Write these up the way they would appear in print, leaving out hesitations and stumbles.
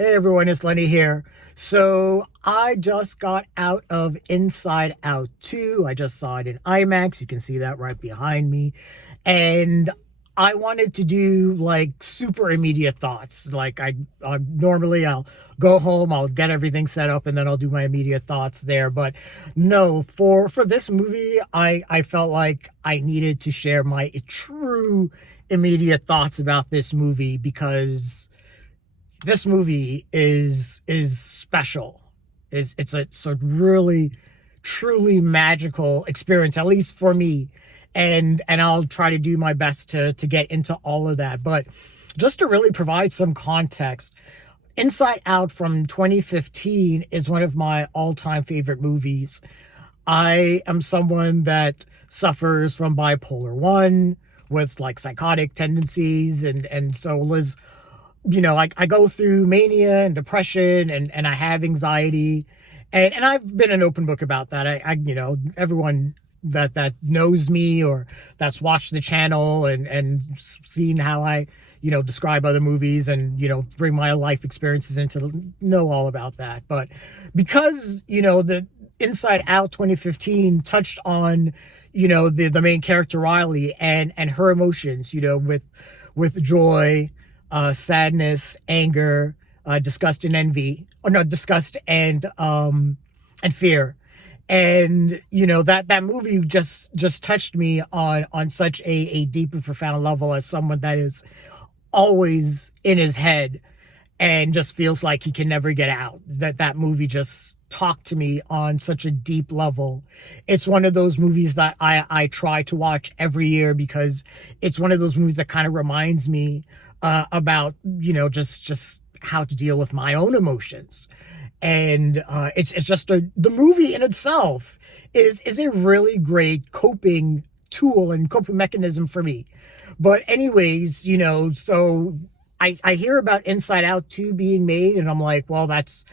Hey everyone, it's Lenny here. So I just got out of Inside Out 2. I just saw it in IMAX. You can see that right behind me. And I wanted to do like super immediate thoughts. I normally I'll go home, I'll get everything set up, and then I'll do my immediate thoughts there. But no, for this movie, I felt like I needed to share my true immediate thoughts about this movie because this movie is special. It's a really truly magical experience, at least for me. And I'll try to do my best to get into all of that. But just to really provide some context, Inside Out from 2015 is one of my all-time favorite movies. I am someone that suffers from bipolar 1 with like psychotic tendencies, and so Liz, I go through mania and depression, and I have anxiety, and I've been an open book about that. Everyone that knows me or that's watched the channel and seen how I, describe other movies and, bring my life experiences into know all about that. But because, the Inside Out 2015 touched on, the main character Riley and her emotions, with joy, sadness, anger, disgust and envy, or no, disgust and fear. And that movie just touched me on such a deep and profound level as someone that is always in his head and just feels like he can never get out. That movie just talked to me on such a deep level. It's one of those movies that I try to watch every year because it's one of those movies that kind of reminds me about just how to deal with my own emotions. And it's just the movie in itself is a really great coping tool and coping mechanism for me. But anyways, so I hear about Inside Out 2 being made, and I'm like, well, that's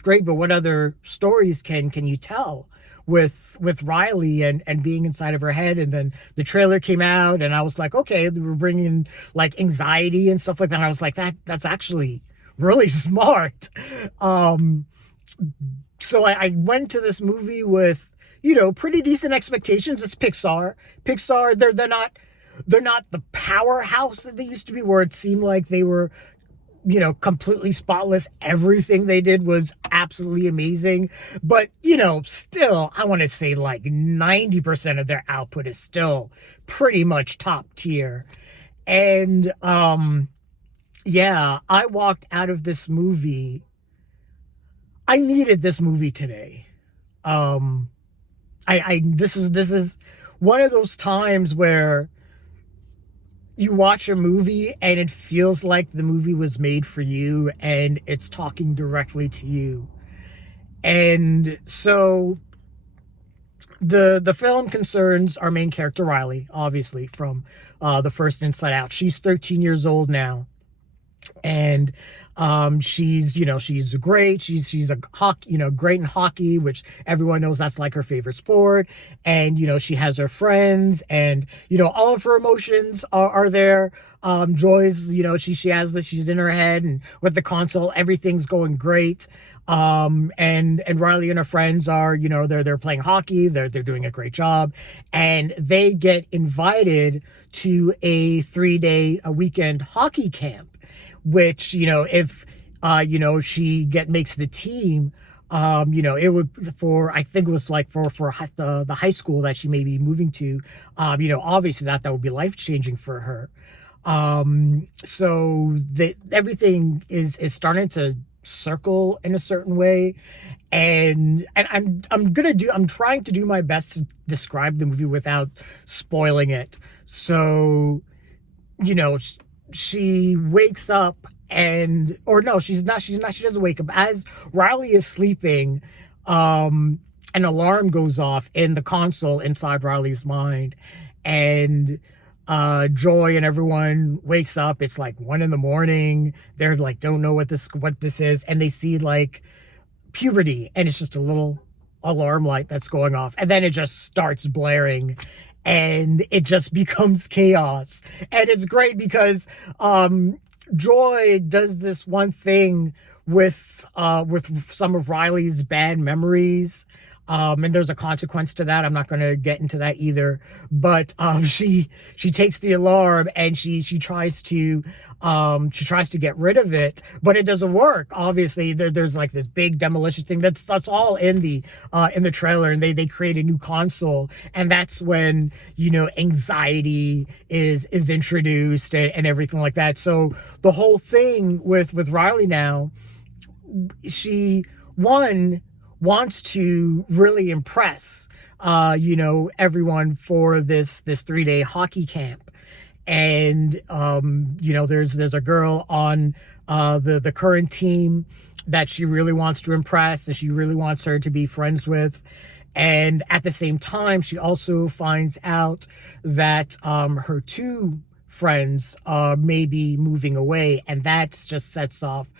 great, but what other stories can you tell with Riley and being inside of her head? And then the trailer came out, and I was like, okay, we're bringing like anxiety and stuff like that. And I was like, that's actually really smart. So I went to this movie with, pretty decent expectations. It's Pixar. Pixar, they're not the powerhouse that they used to be, where it seemed like they were, completely spotless. Everything they did was absolutely amazing. But, still, I want to say like 90% of their output is still pretty much top tier. And, yeah, I walked out of this movie. I needed this movie today. This is one of those times where you watch a movie and it feels like the movie was made for you and it's talking directly to you. And so the film concerns our main character Riley, obviously from the first Inside Out. She's 13 years old now, and she's great. She's a hockey, great in hockey, which everyone knows that's like her favorite sport. And she has her friends, and all of her emotions are there. Joy's, she has this, she's in her head, and with the console everything's going great. And Riley and her friends are, they're playing hockey, they're doing a great job, and they get invited to a 3-day a weekend hockey camp, which, if, she makes the team, it would, for, I think it was like for the high school that she may be moving to, obviously that would be life-changing for her. So that everything is starting to circle in a certain way. And I'm trying to do my best to describe the movie without spoiling it. So, she wakes up or no, she doesn't wake up. As Riley is sleeping, an alarm goes off in the console inside Riley's mind, and Joy and everyone wakes up. It's like 1 a.m. They're like, don't know what this is, and they see like puberty, and it's just a little alarm light that's going off, and then it just starts blaring, and it just becomes chaos. And it's great because Joy does this one thing with some of Riley's bad memories. And there's a consequence to that. I'm not going to get into that either. But she takes the alarm and she tries to get rid of it, but it doesn't work. Obviously, there's like this big demolition thing. That's all in the trailer, and they create a new console, and that's when anxiety is introduced and everything like that. So the whole thing with Riley now, she one wants to really impress everyone for this 3-day hockey camp. And there's a girl on the current team that she really wants to impress, and she really wants her to be friends with. And at the same time, she also finds out that her two friends may be moving away, and that just sets off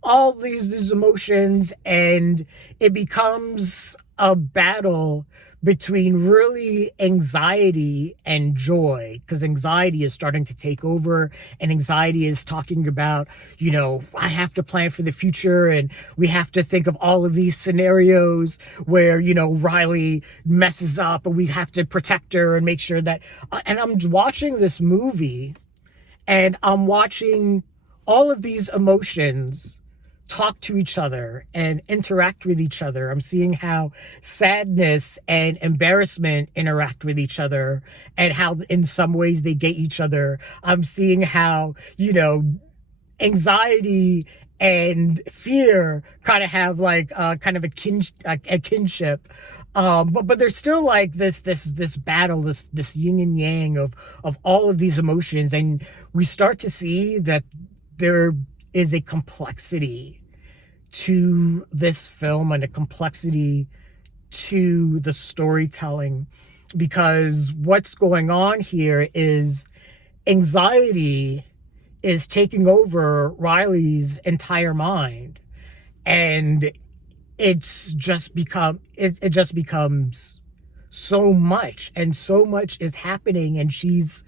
all these emotions, and it becomes a battle between really anxiety and joy, because anxiety is starting to take over, and anxiety is talking about, I have to plan for the future, and we have to think of all of these scenarios where, Riley messes up, and we have to protect her and make sure that, and I'm watching this movie, and I'm watching all of these emotions talk to each other and interact with each other. I'm seeing how sadness and embarrassment interact with each other, and how in some ways they get each other. I'm seeing how, anxiety and fear kind of have like kind of a kinship. But there's still like this battle, this yin and yang of all of these emotions, and we start to see that there is a complexity to this film and a complexity to the storytelling, because what's going on here is anxiety is taking over Riley's entire mind, and it just becomes so much, and so much is happening, and she's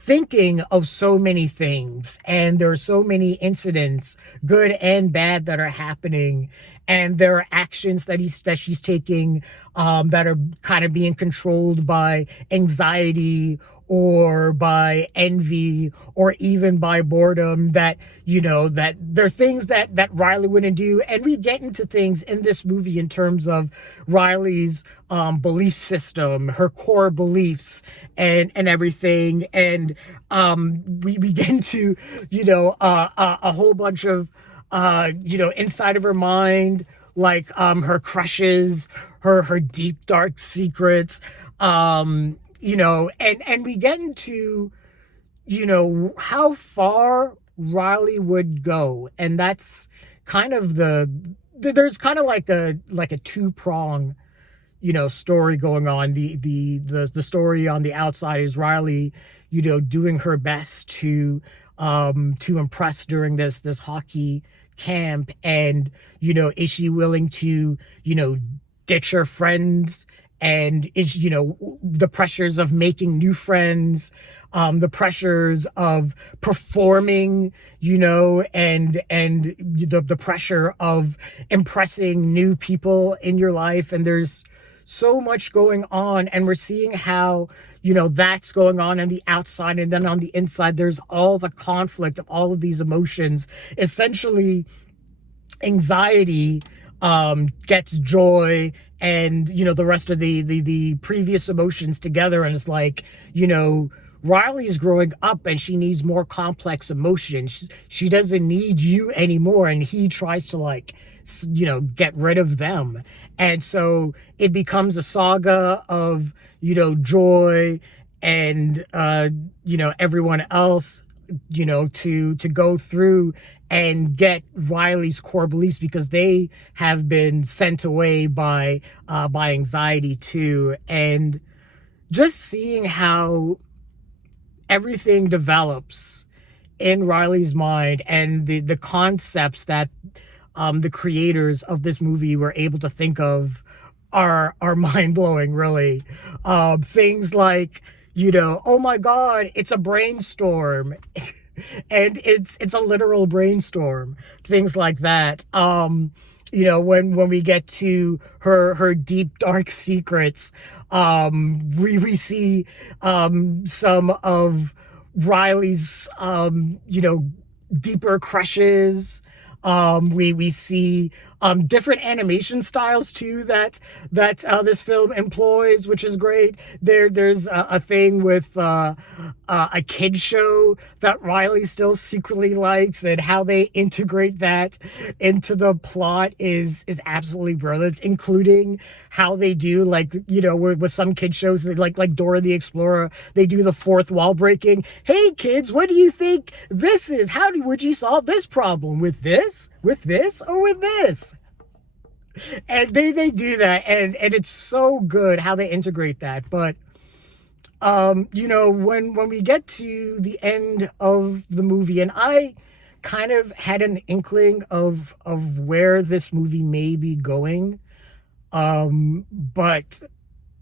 thinking of so many things, and there are so many incidents, good and bad, that are happening, and there are actions that she's taking that are kind of being controlled by anxiety or by envy or even by boredom, that that they're things that Riley wouldn't do. And we get into things in this movie in terms of Riley's belief system, her core beliefs, and everything, and we get into a whole bunch of inside of her mind, like her crushes, her deep dark secrets, and we get into how far Riley would go, and that's kind of there's kind of like a two-prong story going on. The story on the outside is Riley doing her best to impress during this hockey camp, and is she willing to ditch her friends, and is the pressures of making new friends, the pressures of performing, and the pressure of impressing new people in your life. And there's so much going on, and we're seeing how that's going on the outside, and then on the inside there's all the conflict of all of these emotions. Essentially, anxiety gets joy and the rest of the previous emotions together, and it's like Riley's growing up, and she needs more complex emotions. She doesn't need you anymore, and he tries to get rid of them. And so it becomes a saga of joy and everyone else to go through and get Riley's core beliefs, because they have been sent away by anxiety too. And just seeing how everything develops in Riley's mind, and the concepts that the creators of this movie were able to think of are mind-blowing, really. Things like, oh my God, it's a brainstorm. And it's a literal brainstorm, things like that. When we get to her deep dark secrets, we see some of Riley's deeper crushes. We see different animation styles too that this film employs, which is great. There's a thing with a kid show that Riley still secretly likes, and how they integrate that into the plot is absolutely brilliant, including how they do, like, with some kid shows, like Dora the Explorer, they do the fourth wall breaking. Hey kids, what do you think this is? Would you solve this problem with this, or with this? And they do that, and it's so good how they integrate that. But when we get to the end of the movie, and I kind of had an inkling of where this movie may be going, but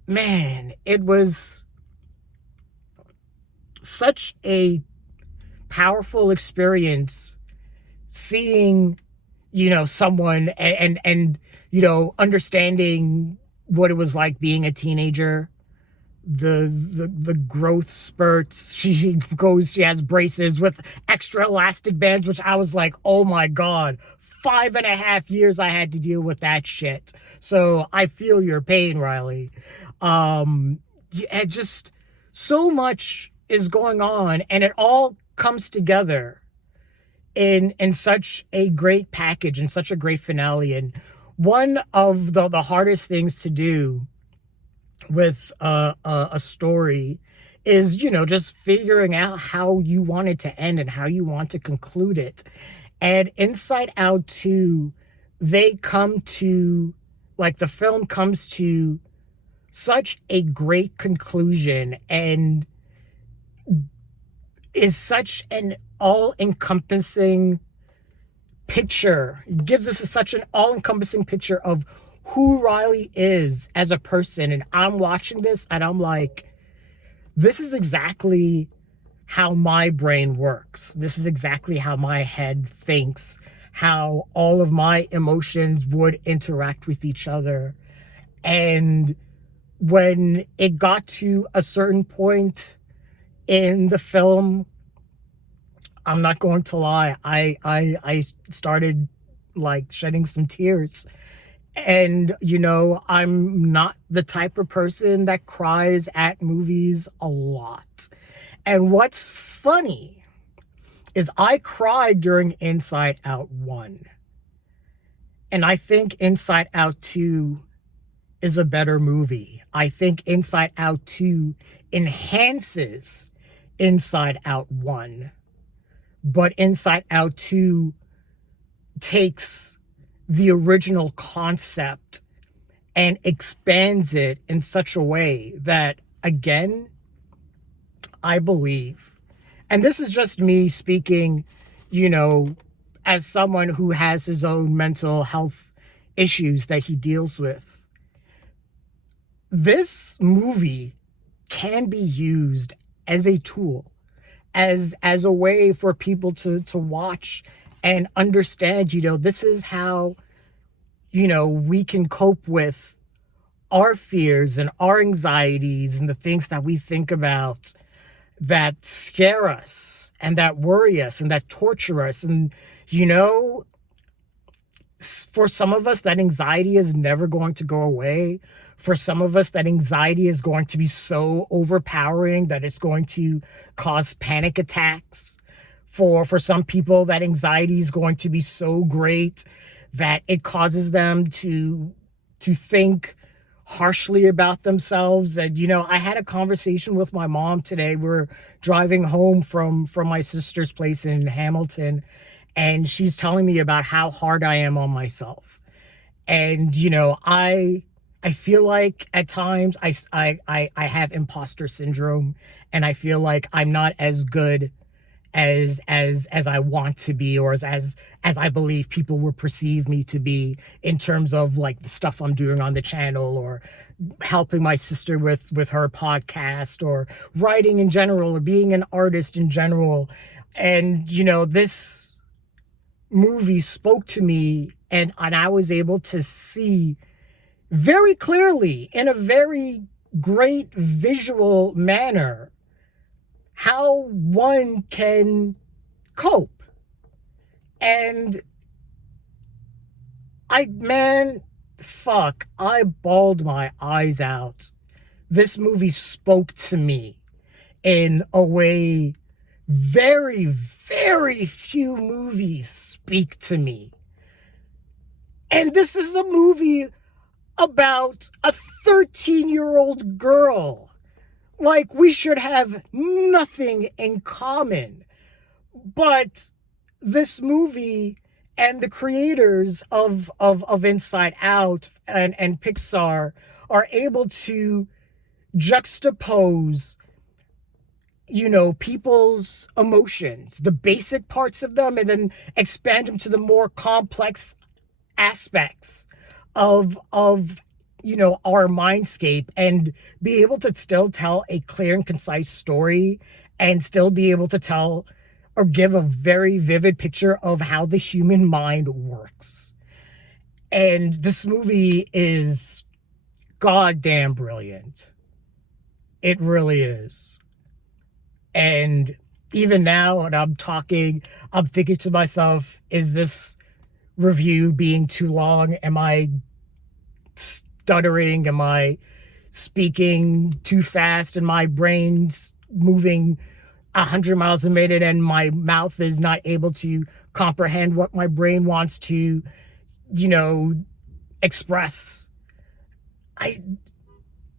man, it was such a powerful experience seeing, someone and understanding what it was like being a teenager, the growth spurts. She has braces with extra elastic bands, which I was like, oh my God, 5.5 years I had to deal with that shit. So I feel your pain, Riley. Just so much is going on, and it all comes together in such a great package and such a great finale. And one of the hardest things to do with a story is, just figuring out how you want it to end and how you want to conclude it. And Inside Out 2, the film comes to such a great conclusion, and is such an all-encompassing picture. It gives us such an all-encompassing picture of who Riley is as a person. And I'm watching this and I'm like, this is exactly how my brain works. This is exactly how my head thinks, how all of my emotions would interact with each other. And when it got to a certain point in the film, I'm not going to lie, I started like shedding some tears. And, I'm not the type of person that cries at movies a lot. And what's funny is I cried during Inside Out 1. And I think Inside Out 2 is a better movie. I think Inside Out 2 enhances Inside Out 1. But Inside Out 2 takes the original concept and expands it in such a way that, again, I believe, and this is just me speaking, as someone who has his own mental health issues that he deals with, this movie can be used as a tool, as a way for people to watch and understand, this is how, we can cope with our fears and our anxieties and the things that we think about that scare us and that worry us and that torture us. And, for some of us, that anxiety is never going to go away. For some of us, that anxiety is going to be so overpowering that it's going to cause panic attacks. For some people, that anxiety is going to be so great that it causes them to think harshly about themselves. And, I had a conversation with my mom today. We're driving home from my sister's place in Hamilton, and she's telling me about how hard I am on myself. And, I feel like at times I have imposter syndrome, and I feel like I'm not as good as I want to be, or as I believe people will perceive me to be, in terms of like the stuff I'm doing on the channel, or helping my sister with her podcast, or writing in general, or being an artist in general. And, this movie spoke to me, and I was able to see very clearly, in a very great visual manner, how one can cope. And I bawled my eyes out. This movie spoke to me in a way very, very few movies speak to me. And this is a movie about a 13-year-old girl. Like, we should have nothing in common. But this movie and the creators of Inside Out and Pixar are able to juxtapose, people's emotions, the basic parts of them, and then expand them to the more complex aspects of our mindscape, and be able to still tell a clear and concise story, and still be able to tell or give a very vivid picture of how the human mind works. And this movie is goddamn brilliant. It really is. And even now, when I'm talking, I'm thinking to myself, is this review being too long? Am I stuttering? Am I speaking too fast and my brain's moving 100 miles a minute and my mouth is not able to comprehend what my brain wants to, express?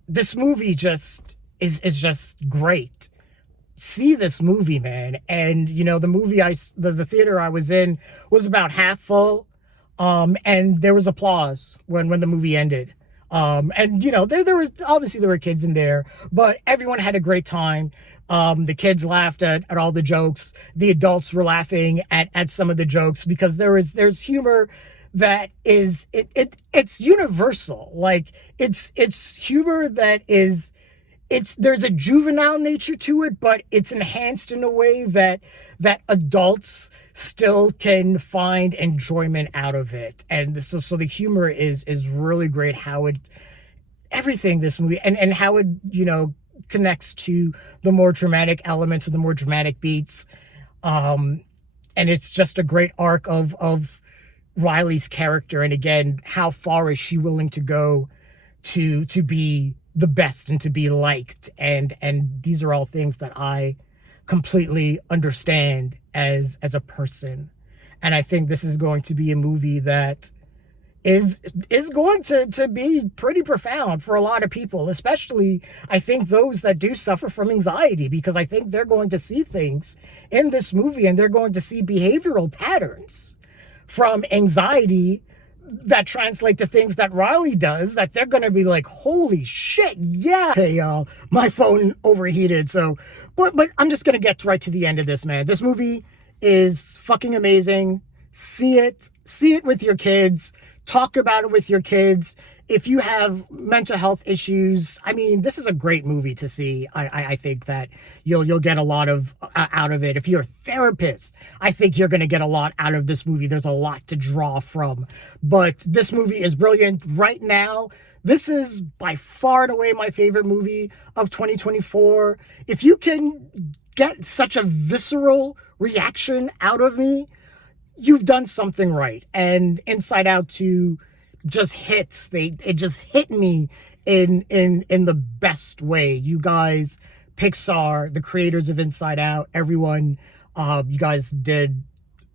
This movie just is just great. See this movie, man. And the movie the theater I was in was about half full, and there was applause when the movie ended. And there was obviously, there were kids in there, but everyone had a great time. The kids laughed at all the jokes. The adults were laughing at some of the jokes, because there's humor that is it's universal. Like, it's humor that is, there's a juvenile nature to it, but it's enhanced in a way that adults still can find enjoyment out of it. And so the humor is really great. How everything this movie, and how it connects to the more dramatic elements and the more dramatic beats. And it's just a great arc of Riley's character. And again, how far is she willing to go to be the best and to be liked? And these are all things that I completely understand as a person. And I think this is going to be a movie that is going to be pretty profound for a lot of people, especially, I think, those that do suffer from anxiety, because I think they're going to see things in this movie, and they're going to see behavioral patterns from anxiety that translate to things that Riley does, that they're going to be like, holy shit, yeah. Hey, y'all, my phone overheated. So, but I'm just going to get right to the end of this, man. This movie is fucking amazing. See it with your kids. Talk about it with your kids. If you have mental health issues, this is a great movie to see. I think that you'll get a lot of out of it. If you're a therapist, I think you're going to get a lot out of this movie. There's a lot to draw from. But this movie is brilliant. Right now, this is by far and away my favorite movie of 2024. If you can get such a visceral reaction out of me, you've done something right. And Inside Out 2 just hits. It just hit me in the best way. You guys, Pixar, the creators of Inside Out, everyone, you guys did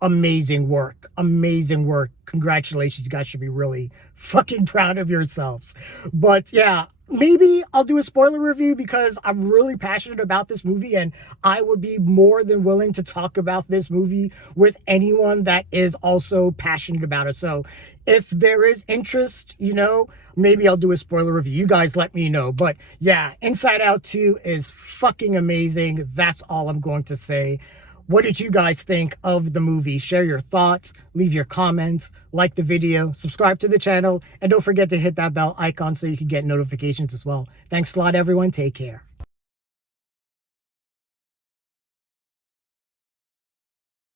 amazing work. Amazing work. Congratulations. You guys should be really fucking proud of yourselves. But yeah, maybe I'll do a spoiler review, because I'm really passionate about this movie, and I would be more than willing to talk about this movie with anyone that is also passionate about it. So if there is interest, maybe I'll do a spoiler review. You guys let me know. But yeah, Inside Out 2 is fucking amazing. That's all I'm going to say. What did you guys think of the movie? Share your thoughts, leave your comments, like the video, subscribe to the channel, and don't forget to hit that bell icon so you can get notifications as well. Thanks a lot, everyone. Take care.